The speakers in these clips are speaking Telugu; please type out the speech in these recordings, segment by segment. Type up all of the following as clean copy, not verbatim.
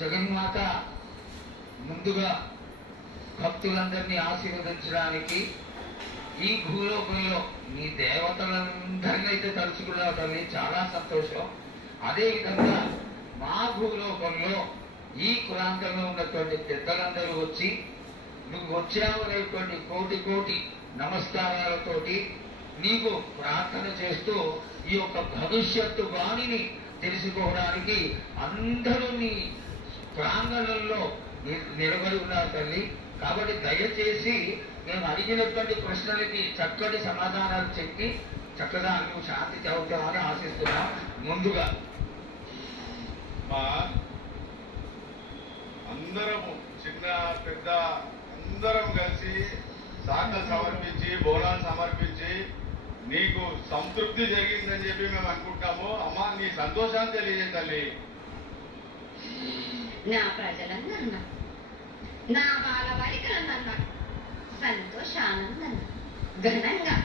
జగన్మాత ముందుగా భక్తులందరినీ ఆశీర్వదించడానికి ఈ భూలోకంలో నీ దేవతలందరినీ అయితే తలుచుకున్నావు తల్లి, చాలా సంతోషం. అదేవిధంగా మా భూలోకంలో ఈ ప్రాంతంలో ఉన్నటువంటి పెద్దలందరూ వచ్చి నువ్వు వచ్చావు అనేటువంటి కోటి కోటి నమస్కారాలతోటి నీకు ప్రార్థన చేస్తూ ఈ యొక్క భవిష్యత్తు వాణిని తెలుసుకోవడానికి అందరూ నీ ప్రాంగణంలో నిలబడి ఉన్నారు తల్లి. కాబట్టి దయచేసి నేను అడిగినటువంటి ప్రశ్నలకి చక్కటి సమాధానాలు చెప్పి చక్కగా నువ్వు శాంతి చదువుతామని ఆశిస్తున్నా. ముందుగా అందరము చిన్న పెద్ద అందరం కలిసి సాధన సమర్పించి బోనాలు సమర్పించి నీకు సంతృప్తి జరిగిందని చెప్పి మేము అనుకుంటాము. అమ్మా నీ సంతోషాన్ని తెలియజేయ తల్లి. నా ప్రజలందరూ నా బాలబాలికలందరూ సంతోషానందంగా ఘనంగా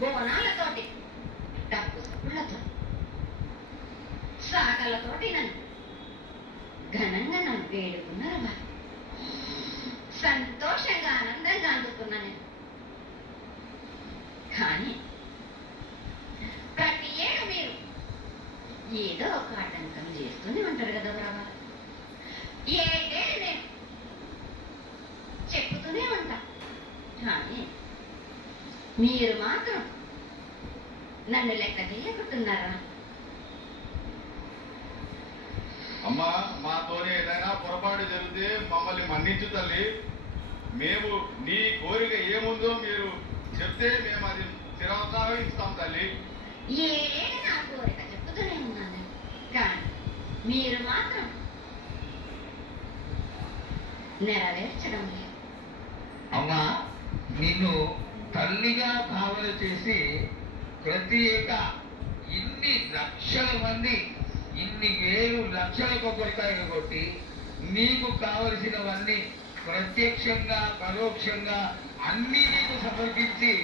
బోనాలతోటి డప్పు సప్పులతో సాకలతోటి నన్ను ఘనంగా నన్ను వేడుకున్నారు వారు. సంతోషంగా ఆనందంగా అందుకున్నా నేను. కానీ ప్రతి ఏడు మీరు ఏదో ఒక ఆటంకం చేస్తూనే ఉంటారు కదా బాబా. ఏడేళ్ళు నేను చెప్పుతూనే ఉంటా, కానీ మీరు మాత్రం నన్ను లెక్క చేయకుంటున్నారా? అమ్మా మాతోనే ఏదైనా పొరపాటు జరిగితే మమ్మల్ని మన్నించు తల్లి. మేము నీ కోరిక ఏముందో మీరు చెప్తే మేము అది చిరవసాగిస్తాం తల్లి. ఏడేళ్ళు నా కోరిక చెప్పుతూనే ఉన్నాను, కానీ మీరు మాత్రం నెరవేర్చడం లేదు. అమ్మా, నిన్ను తల్లిగా భావన చేసి ప్రత్యేక ఇన్ని లక్షల మంది ఇన్ని వేలు లక్షల కొబ్బరికాయలు కొట్టి నీకు కావలసినవన్నీ ప్రత్యక్షంగా పరోక్షంగా అన్నీ నీకు సమర్పించి